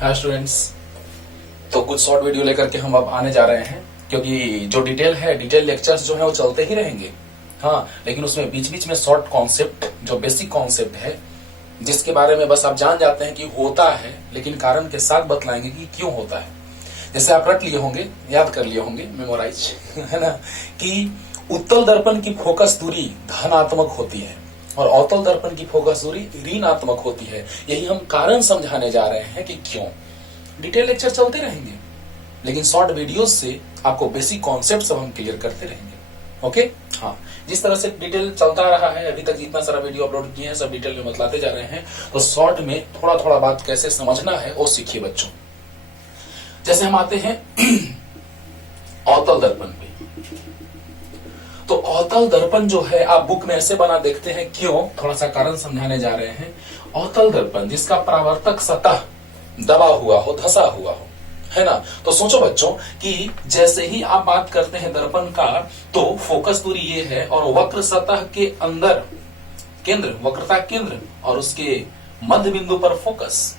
Hi students. तो कुछ short video लेकर के हम अब आने जा रहे हैं, क्योंकि जो डिटेल लेक्चर्स जो है वो चलते ही रहेंगे। हाँ, लेकिन उसमें बीच बीच में शॉर्ट कॉन्सेप्ट, जो बेसिक कॉन्सेप्ट है, जिसके बारे में बस आप जान जाते हैं कि होता है, लेकिन कारण के साथ बतलाएंगे कि क्यों होता है। जैसे आप रट लिए होंगे, याद कर लिए होंगे, मेमोराइज है ना, कि उत्तल दर्पण की फोकस दूरी धनात्मक होती है और अवतल दर्पण की फोकस दूरी ऋणात्मक होती है। यही हम कारण समझाने जा रहे हैं कि क्यों। डिटेल लेक्चर चलते रहेंगे, लेकिन शॉर्ट वीडियोस से आपको बेसिक कॉन्सेप्ट सब हम क्लियर करते रहेंगे। ओके, हाँ, जिस तरह से डिटेल चलता रहा है अभी तक, जितना सारा वीडियो अपलोड किए हैं सब डिटेल में बतलाते जा रहे हैं, तो शॉर्ट में थोड़ा थोड़ा बात कैसे समझना है वो सीखिए बच्चों। जैसे हम आते हैं अवतल दर्पण पे, तो अवतल दर्पण जो है आप बुक में ऐसे बना देखते हैं, क्यों, थोड़ा सा कारण समझाने जा रहे हैं। अवतल दर्पण जिसका परावर्तक सतह दबा हुआ हो, धसा हुआ हो, है ना। तो सोचो बच्चों कि जैसे ही आप बात करते हैं दर्पण का, तो फोकस दूरी ये है और वक्र सतह के अंदर केंद्र, वक्रता केंद्र और उसके मध्य बिंदु पर फोकस।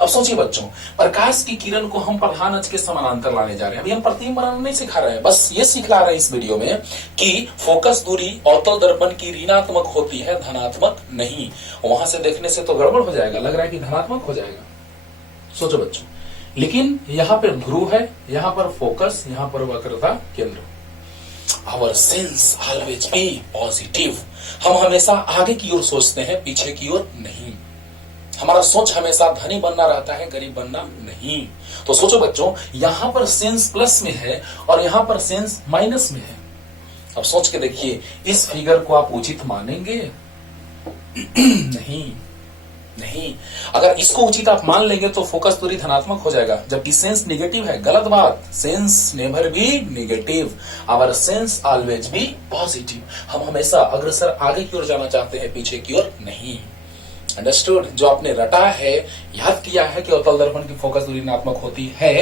अब सोचिए बच्चों, प्रकाश की किरण को हम प्रधान अक्ष के समानांतर लाने जा रहे हैं। अभी हम प्रतिबिंब बनाना नहीं सिखा रहे हैं, बस ये सिखला रहे हैं इस वीडियो में कि फोकस दूरी अवतल दर्पण की ऋणात्मक होती है, धनात्मक नहीं। वहां से देखने से तो गड़बड़ हो जाएगा, लग रहा है कि धनात्मक हो जाएगा। सोचो बच्चों, लेकिन यहां पर ध्रुव है, यहां पर फोकस, यहां पर वक्रता केंद्र। Our sense always be positive. हम हमेशा आगे की ओर सोचते हैं, पीछे की ओर नहीं। हमारा सोच हमेशा धनी बनना रहता है, गरीब बनना नहीं। तो सोचो बच्चों, यहां पर सेंस प्लस में है और यहां पर सेंस माइनस में है। अब सोच के देखिए, इस फिगर को आप उचित मानेंगे? नहीं। अगर इसको उचित आप मान लेंगे तो फोकस दूरी धनात्मक हो जाएगा, जबकि सेंस निगेटिव है। गलत बात, sense never be negative, our sense always be positive. हम हमेशा अग्रसर आगे की ओर जाना चाहते हैं, पीछे की ओर नहीं। अंडरस्टूड? जो आपने रटा है, याद किया है कि अवतल दर्पण की फोकस दूरी ऋणात्मक होती है,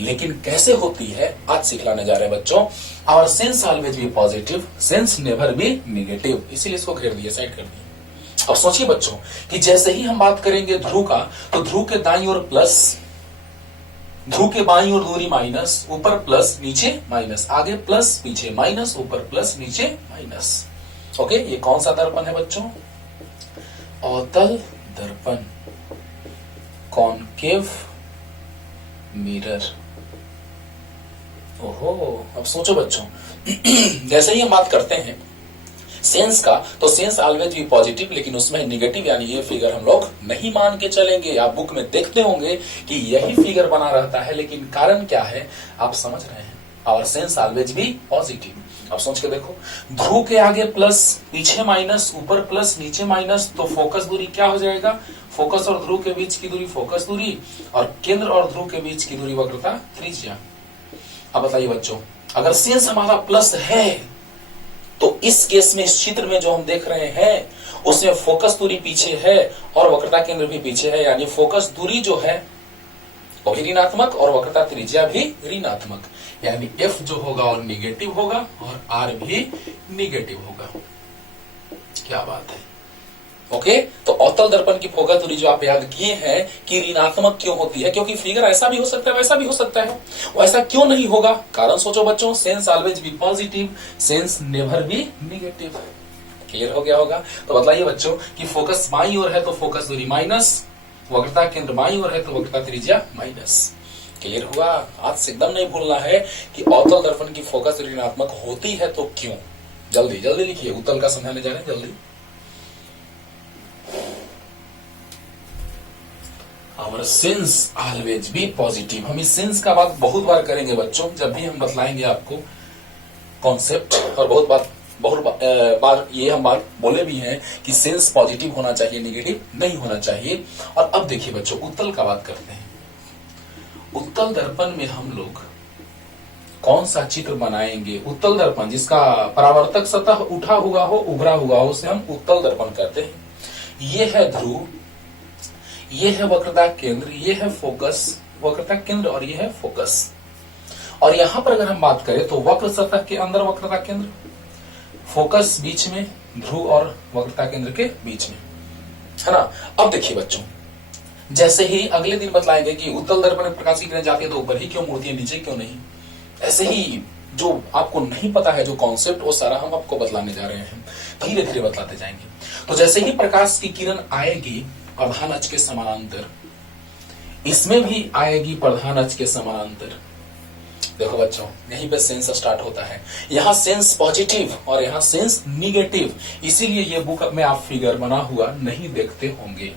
लेकिन कैसे होती है आज सिखलाने जा रहे हैं बच्चों। Our sense always be positive, sense never be negative. इसीलिए इसको घेर दिया, साइड कर दिया। अब सोचिए बच्चों कि जैसे ही हम बात करेंगे ध्रुव का, तो ध्रुव के दाईं ओर प्लस, ध्रुव के बाईं ओर दूरी माइनस, ऊपर प्लस नीचे माइनस, आगे प्लस पीछे माइनस, ऊपर प्लस नीचे माइनस। ओके, ये कौन सा दर्पण है बच्चों? अवतल दर्पण, कॉनकेव मिरर। ओहो, अब सोचो बच्चों, जैसे ही हम बात करते हैं सेंस का, तो सेंस ऑलवेज भी पॉजिटिव, लेकिन उसमें निगेटिव यानी ये फिगर हम लोग नहीं मान के चलेंगे। आप बुक में देखते होंगे कि यही फिगर बना रहता है, लेकिन कारण क्या है आप समझ रहे हैं। आवर सेंस ऑलवेज भी पॉजिटिव। अब सोच के देखो, ध्रुव के आगे प्लस, पीछे माइनस, ऊपर प्लस नीचे माइनस, तो फोकस दूरी क्या हो जाएगा? फोकस और ध्रुव के बीच की दूरी फोकस दूरी, और केंद्र और ध्रुव के बीच की दूरी वक्रता त्रिज्या। अब बताइए बच्चों, अगर सेंस हमारा प्लस है, तो इस केस में, इस चित्र में जो हम देख रहे हैं, उसमें फोकस दूरी पीछे है और वक्रता केंद्र भी पीछे है, यानी फोकस दूरी जो है वो भी ऋणात्मक और वक्रता त्रिज्या भी ऋणात्मक, यानी F जो होगा वो निगेटिव होगा और R भी निगेटिव होगा। क्या बात है। ओके, तो अवतल दर्पण की फोकस दूरी जो आप याद किए हैं कि ऋणात्मक क्यों होती है, क्योंकि फिगर ऐसा भी हो सकता है, वैसा भी हो सकता है। वो ऐसा क्यों नहीं होगा? कारण सोचो बच्चों, sense always be positive, sense never be negative. Clear हो गया होगा? तो बताइए बच्चों कि फोकस बाईं ओर है तो फोकस दूरी माइनस, वक्रता केंद्र बाईं ओर है तो वक्रता त्रिज्या माइनस। क्लियर हुआ? आज से एकदम नहीं भूलना है कि अवतल दर्पण की फोकस ऋणात्मक होती है तो क्यों। जल्दी जल्दी लिखिए, उत्तल का समझाने जा रहे हैं, जल्दी। Our sense always be positive. हम इस सेंस का बात बहुत बार करेंगे बच्चों, जब भी हम बतलाएंगे आपको कॉन्सेप्ट, और बहुत बार ये हम बात बोले भी हैं कि सेंस पॉजिटिव होना चाहिए, निगेटिव नहीं होना चाहिए। और अब देखिए बच्चों, उत्तल का बात करते हैं। उत्तल दर्पण में हम लोग कौन सा चित्र बनाएंगे? उत्तल दर्पण जिसका परावर्तक सतह उठा हुआ हो, उभरा हुआ हो, उसे हम उत्तल दर्पण कहते हैं। ये है ध्रुव, ये है वक्रता केंद्र, ये है फोकस, वक्रता केंद्र, और ये है फोकस। और यहां पर अगर हम बात करें तो वक्र सतह के अंदर वक्रता केंद्र, फोकस बीच में, ध्रुव और वक्रता केंद्र के बीच में, है ना। अब देखिए बच्चों, जैसे ही अगले दिन बतलाएंगे कि उत्तल दर्पण में प्रकाश की किरण जाती है तो ऊपर ही क्यों मुड़ती है, नीचे क्यों नहीं। ऐसे ही जो आपको नहीं पता है जो कॉन्सेप्ट, वो सारा हम आपको बतलाने जा रहे हैं, धीरे धीरे बतलाते जाएंगे। तो जैसे ही प्रकाश की किरण आएगी प्रधान अक्ष के समानांतर, इसमें भी आएगी प्रधान अक्ष के समानांतर। देखो बच्चों, यहीं पे सेंस स्टार्ट होता है। यहां सेंस पॉजिटिव और यहां सेंस निगेटिव, इसीलिए ये बुक में आप फिगर बना हुआ नहीं देखते होंगे।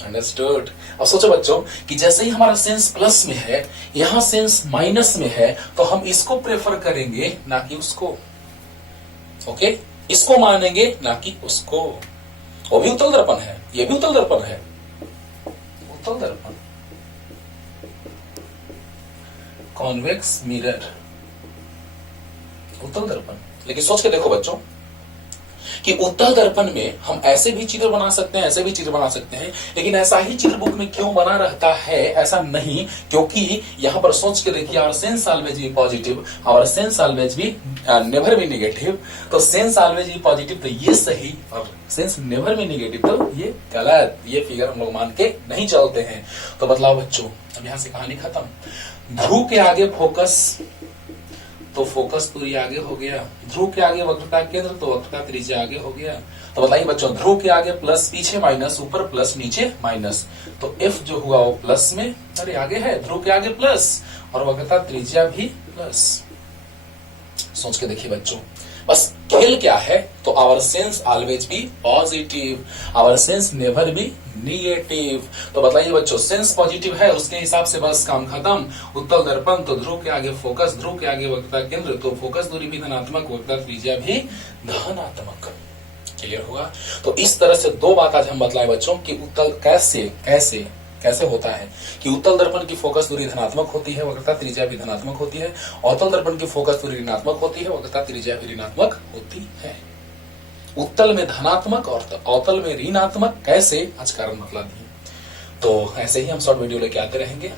अंडरस्टूड। अब सोचो बच्चों कि जैसे ही हमारा सेंस प्लस में है, यहां सेंस माइनस में है, तो हम इसको प्रेफर करेंगे ना कि उसको। ओके, इसको मानेंगे ना कि उसको। वो भी उत्तल दर्पण है, ये भी उत्तल दर्पण है, उत्तल दर्पण, कॉन्वेक्स मिरर, उत्तल दर्पण। लेकिन सोच के देखो बच्चों कि उत्तल दर्पण में हम ऐसे भी चित्र बना सकते हैं, ऐसे भी चित्र बना सकते हैं, लेकिन ऐसा ही चित्र बुक में क्यों बना रहता है? ऐसा नहीं, क्योंकि यहां पर सोच के देखिए, और सेंस ऑलवेज भी पॉजिटिव और सेंस ऑलवेज भी नेवर भी नेगेटिव। तो सेंस ऑलवेज भी पॉजिटिव तो ये सही, और सेंस नेवर भी नेगेटिव तो ये गलत। ये फिगर हम लोग मान के नहीं चलते हैं। तो बतलाओ बच्चों, अब यहां से कहानी खत्म। ध्रुव के आगे फोकस, तो फोकस दूरी आगे हो गया। ध्रुव के आगे वक्रता केंद्र, तो वक्रता त्रिज्या आगे हो गया। तो बताइए बच्चों, ध्रुव के आगे प्लस, पीछे माइनस, ऊपर प्लस, नीचे माइनस, तो एफ जो हुआ वो प्लस में, अरे आगे है, ध्रुव के आगे प्लस और वक्रता त्रिज्या भी प्लस। सोच के देखिए बच्चों, बस खेल क्या है? तो our sense always be positive, our sense never be negative. तो बताइए बच्चों, सेंस पॉजिटिव है, उसके हिसाब से बस काम खत्म। उत्तल दर्पण, तो ध्रुव के आगे फोकस, ध्रुव के आगे वक्रता केंद्र, तो फोकस दूरी भी धनात्मक, वक्रता त्रिज्या भी धनात्मक। क्लियर हुआ? तो इस तरह से दो बात आज हम बतलाए बच्चों कि उत्तल कैसे होता है कि उत्तल दर्पण की फोकस दूरी धनात्मक होती है, वक्रता त्रिज्या भी धनात्मक होती है। अवतल दर्पण की फोकस दूरी ऋणात्मक होती है, वक्रता त्रिज्या भी ऋणात्मक होती है। उत्तल में धनात्मक और अवतल में ऋणात्मक कैसे, आज कारण बतला दिए। तो ऐसे ही हम शॉर्ट वीडियो लेके आते रहेंगे।